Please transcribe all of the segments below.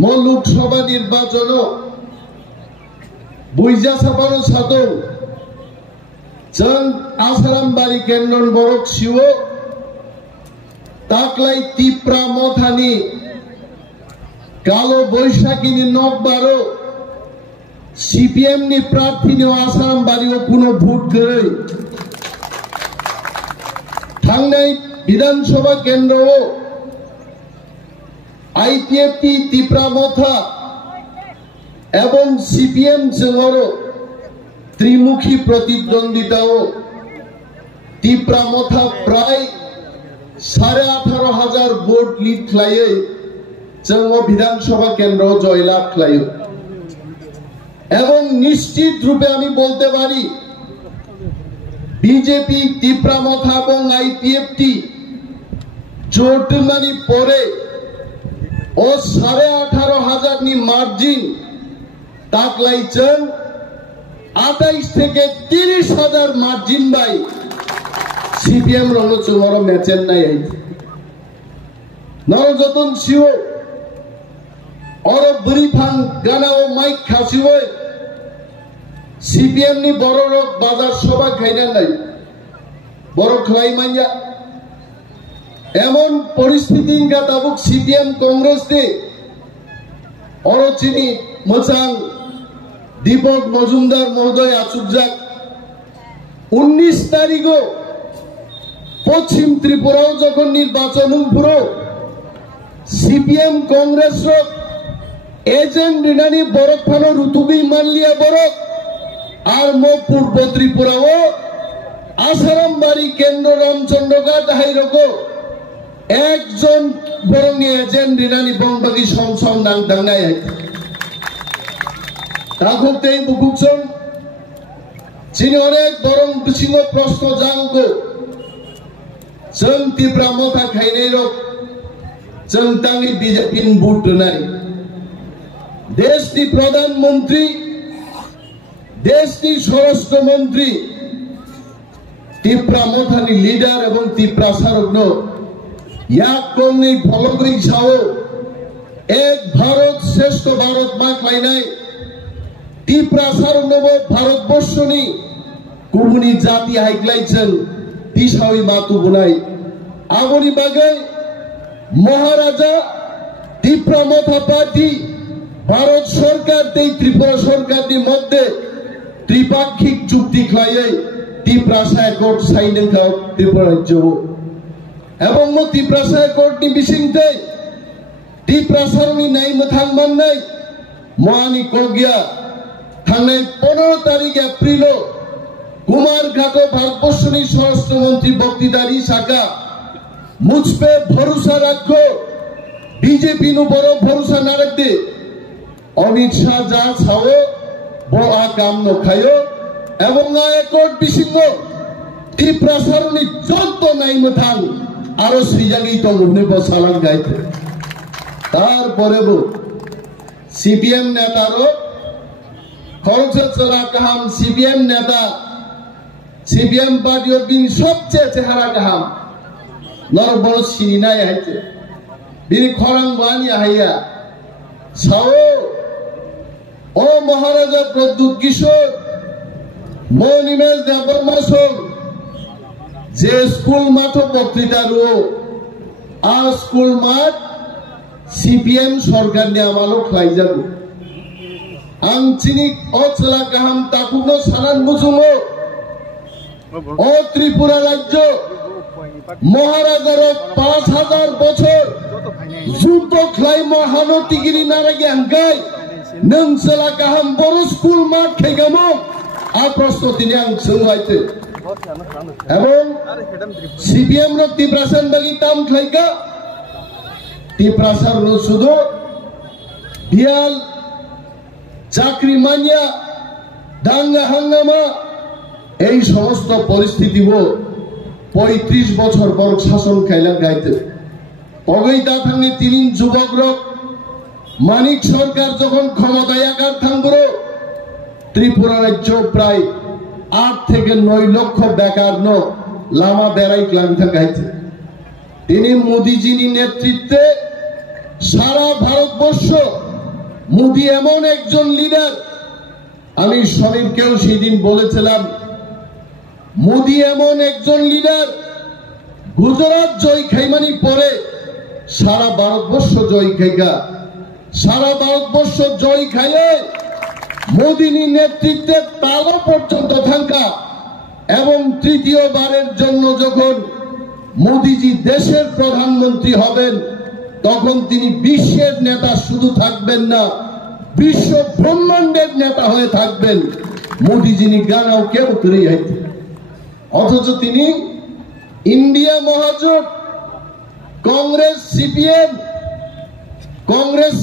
লোকসভা নির্বাচন বুইজা ছাপানো সাদৌ जों आसारामबारि केन्द्र बरक सिव ताकलाई तिप्रा मथानी कालो बैशाखीनि नकबारो सीपीएम नि प्रार्थीनि आसारामबारियाव कोनो भोट गै थांनाय विधानसभा केन्द्रआव आईपीएफटी तिप्रा मथा एवं सीपीएम जोंरो त्रिमुखी प्रतिद्वंदिताओ तिप्रा मथा प्राय 18,500 भोट लीड खालायो जों विधानसभा केन्द्र जयलाभ खालायो एवं निश्चित रूपे आमी बोलते पारी बीजेपी तिप्रा मथा एवं आईपीएफटी जौटुमानि परे ओ 18,500 नि मार्जिन ताकलाई जों 28 থেকে 30,000 মার্জিন বাই সিপিএম রঙ চুমর ম্যাচের নাই নরযতন সিও और ब्रीफां गानाओ माइक खासियो सीपीएम नि बड़ रक बाजार सभा खाइना নাই बड़ खलाई माइया एमन परिस्थिति गाताबुक सीपीएम कांग्रेस ने और चिनी मोजां दीपक मजुमदार महोदय आचुकजाक 19 तारिखो पश्चिम त्रिपुरा जखन निर्वाचन पुरो सीपीएम कांग्रेस एजेंट रिनानी बरक फानो रुतुबी मानलिया बरक और मो पूर्व त्रिपुरा आसारामबारि केन्द्र रामचंद्रघाट हाइरको एक जन बरंग एजेंट रिनानी बंबागी सम सम नांदांनाय ताखुकते बुकुकसं चिनि अनेक बरं बिसिङो प्रश्न जांगो जों तिप्रा मथा खाइनाय रक जों तांनि बीजेपी भोट होनाय देश की प्रधानमंत्री देश की स्वराष्ट्र मंत्री तिप्रा मथानी लीडर एवं तिप्रा सारकनो याक कोंनि फलगुरि साओ एक भारत श्रेष्ठ भारत माख्लायनाय तिप्रा सारकनो भारतवर्षनि गुबुननि जाति हाइग्लायजों दिसावै मातु बुनाय आगोनि बागै महाराजा तिप्रा मथा पार्टी भारत सरकार त्रिपुरा सरकार मध्य त्रिपाक्षिक चुक्ति खाई तिप्रा सायकट साइनखा त्रिपुरा राज्य एवं तिप्रा सायकट बिसिंगते तिप्रा सारनि नाय मोथां माननाय महानि कगिया थांनाय 15 तारिख एप्रिल कुमारघाट भारतवर्षनि स्वराष्ट्र मंत्री बक्तिदारी साका मुझ पे भरोसा रखो बीजेपी नु बड़ो भरोसा न रख दे अमित शाह जा छाओ बड़ा काम न खायो एवं एकट बिसिंग त्रिपुरा सारनि जत नाय मोथां आरो सिजागि तो गुबने बसालां गायते तार परेबो सीपीएम नेतारो खरच चला गाहाम सीपीएम नेता सीपीएम पार्टीयाव बिनि सबसे चेहरा गाहाम नर बड़ सिनाय हायते बिनि खरां बानि हाया साओ ओ महाराजा प्रद्युत किशोर मनिमेश देवबर्मासर जे स्कूल माठो बक्तृता रुओ आ स्कूल माठ सीपीएम सरकार ने आमालो खाई जागो आं चिनि अचला गाहाम ताकुनो सानान मुजुमो ओ त्रिपुरा राज्य महाराजार 5,000 बछर जुद्ध खाई महानतिगिरि नारागी हांगाय नोंसला गाहाम बर' स्कुल माठ खेगामो आ प्रश्न दिनै आं सोंबायते एवं सीपीएम रो तिप्रासान बागि ताम खाइका तिप्रासार नो सुदो बियाल चाकरी मानिया दांगा हांगामा এই সমস্ত পরিস্থিতি 35 বছর পর শাসন খাইলাম গাইতে অগৈতা থাঙ্গি তিন যুবক মানিক সরকার যখন ক্ষমতায় একার থাঙ্গুরো ত্রিপুরা রাজ্য প্রায় 8 থেকে 9 লক্ষ বেকার লামা বেড়াই ক্লান্তা গাইতে তিনি মোদিজির নেতৃত্বে সারা ভারতবর্ষ মোদি এমন একজন লিডার, আমি সমীরকেও সেই দিন বলেছিলাম, মোদি এমন একজন লিডার, গুজরাট জয় খাইমানি পরে সারা ভারতবর্ষ জয় খাইগা, সারা ভারতবর্ষ জয় খাইয়ে মোদিনী নেতৃত্বে তালও পর্যন্ত থাকা এবং তৃতীয়বারের জন্য যখন মোদিজি দেশের প্রধানমন্ত্রী হবেন তখন তিনি বিশ্বের নেতা শুধু থাকবেন না, বিশ্ব ব্রহ্মাণ্ডের নেতা হয়ে থাকবেন। মোদিজিনি গানাও কেউ তৈরি হইতে, অথচ তিনি ইন্ডিয়া মহাজোট Congress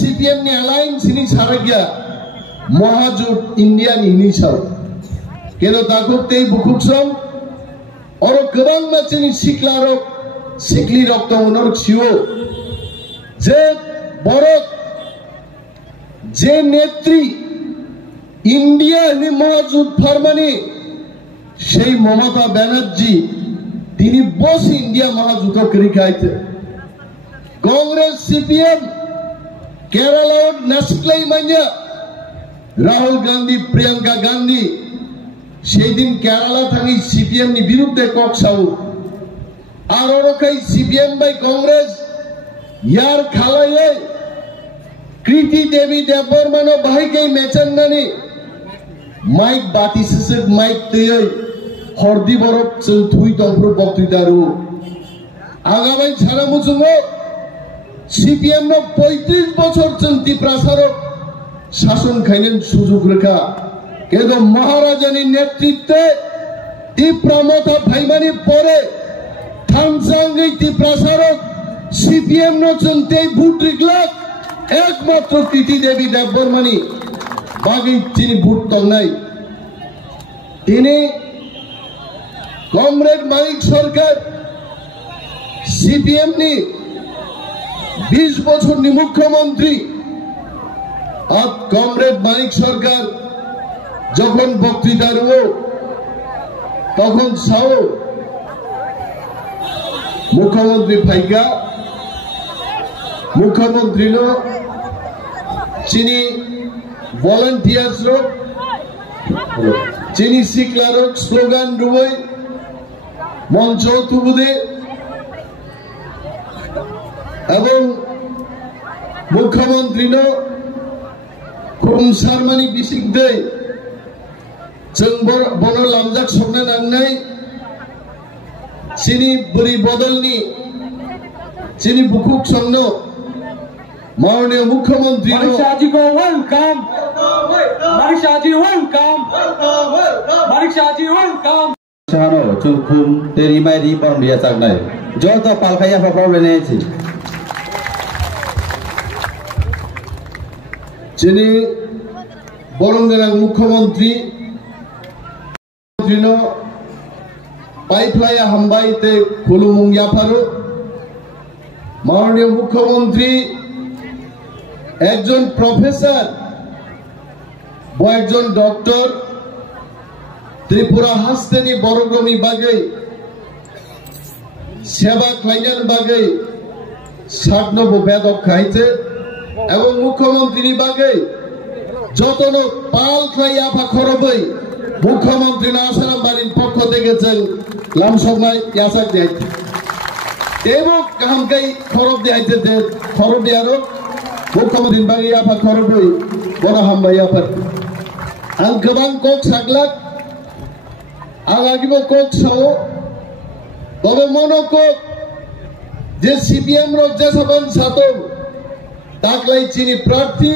CPM ni alliance ini ছাড়া গিয়া মহাজোট ইন্ডিয়া ni ছাড় কেন তাকতেই বুকুকসম और गोबां मानसिनि सिख्ली रक्त उनर छियो जे बरक जे नेत्री इंडिया नि मौजूद फरमानी সেই মমতা ব্যানার্জি তিনি বস ইন্ডিয়া মহাজোট করি খাইতে কংগ্রেস সিপিএম কেরালা নাসক্লাই মাইয়া রাহুল গান্ধী প্রিয়াঙ্কা গান্ধী সেই দিন কেরালা থাকি সিপিএম নি বিরুদ্ধে ককসাউ আর ওরকাই সিপিএম বাই কংগ্রেস ইয়ার খালায়ে কৃতি দেবী দেববর্মানো বাহিকেই মেচান্নানি মাইক বাতিসে মাইক তেই হরদি বরফ থুই তম্প্র বক্তৃতারু আগামাই ছাড়া মুচুমো সিপিএম নো 35 বছর চন্তি প্রাসারক শাসন খাইনেন সুযোগ রেখা কিন্তু মহারাজানি নেতৃত্বে তীব্রমতা ভাইমানি পরে থানসাঙ্গি তীব্রাসারক সিপিএম নো চন্তে ভোট রিগলাক একমাত্র কৃতি দেবী দেববর্মানি বাকি তিনি ভোট তলনাই তিনি কমরেড মানিক সরকার সিপিএম নি 20 বছর নি মুখ্যমন্ত্রী আর কমরেড মানিক সরকার যখন বক্তৃতা রো তখন সাও মুখ্যমন্ত্রী ফাইকা মুখ্যমন্ত্রী নো চিনি ভলান্টিয়ার্স রো চিনি সিকলার স্লোগান রুবই মঞ্চ তুবুদে এবং মুখ্যমন্ত্রী নো খুমসারমানি বিসিক দেয় जों बन लामजाक संना नांनाय चिनी बुरी बदलनी चिनी बुकुक संनो माननीय मुख्यमंत्री मानिक जी को वेलकम मानिक जी वेलकम मानिक जी वेलकम सानो चुलकुम तेरी मायरी पाउंडिया चागनाय जो तो पालखाया प्रॉब्लेम है चिनी बरंगेरा मुख्यमंत्री पाइपलाया हम्बाईते खुलुमुंग याफारो माननीय मुख्यमंत्री एकजन प्रफेसर एकजन डॉक्टर त्रिपुरा हास्तेनी बरगमी बागै सेवा खाइनान बागै 97 बेदक खाइते एवं मुख्यमंत्री बागै जतनो पाल खाइ आफा खरबै मुख्यमंत्री आसाराम बारिन पक्ष देखेছেন लामसमाय यासाक देखाइते तेबो गाहामकाय खरब देखाइते दे खरब देयारो मुख्यमंत्री बागै आफा खरबै बड़ हामबाय आफा आं गोबां कक सागलाक आं आगिबो कक साओ तबे मनक जे सीपीएम रो जेसाबान सातो ताकलाई चिनी प्रार्थी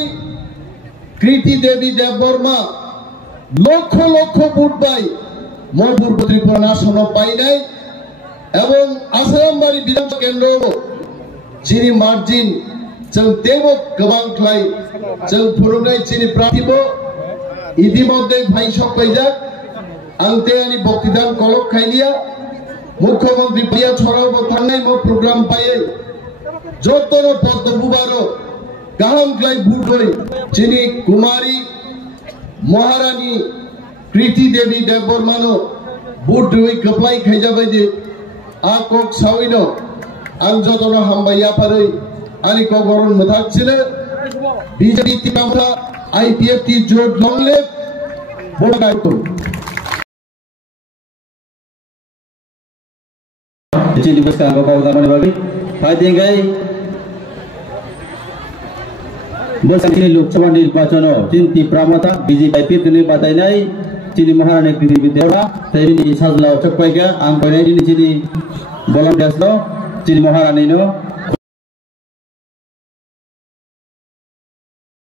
कृति देवी देवबर्मा লক্ষ লক্ষ ভোট পাই ময়পুর ত্রিপুরা আসন পাই নাই এবং আসারামবাড়ি বিধানসভা কেন্দ্র চিনি মার্জিন जों तेबो गोबां ख्लाय जों फुरुंनाय चिनि प्रार्थीबो इतिमध्ये भाइसक पाइजाक आंते आनि बक्तिदान कलक खाइलिया मुख्यमंत्री प्रिया छरावबो थांनाय मो प्रोग्राम पाए जतनो पद्मबुबारो गाहाम ख्लाय भोट होय चिनि कुमारी महारानी कृति देवी देवबर्मानो भोट होय कप्लाय खाइजाबाय जे आ कक साविनो आं जतनो हामबाय याफारै आनि कगरन मोथाकसिले বিজেপি তিনটা আইপিএফটি জোট লংলে বড় গায়ক Cini bos kanggo kawasan bagi fighting gai bos ini Loksawa nirbachano cinti pramata BJP tini batai nai cini maharani kini bidera tapi ini sajla chakpai ga ang kone ini cini bolam daslo cini maharani no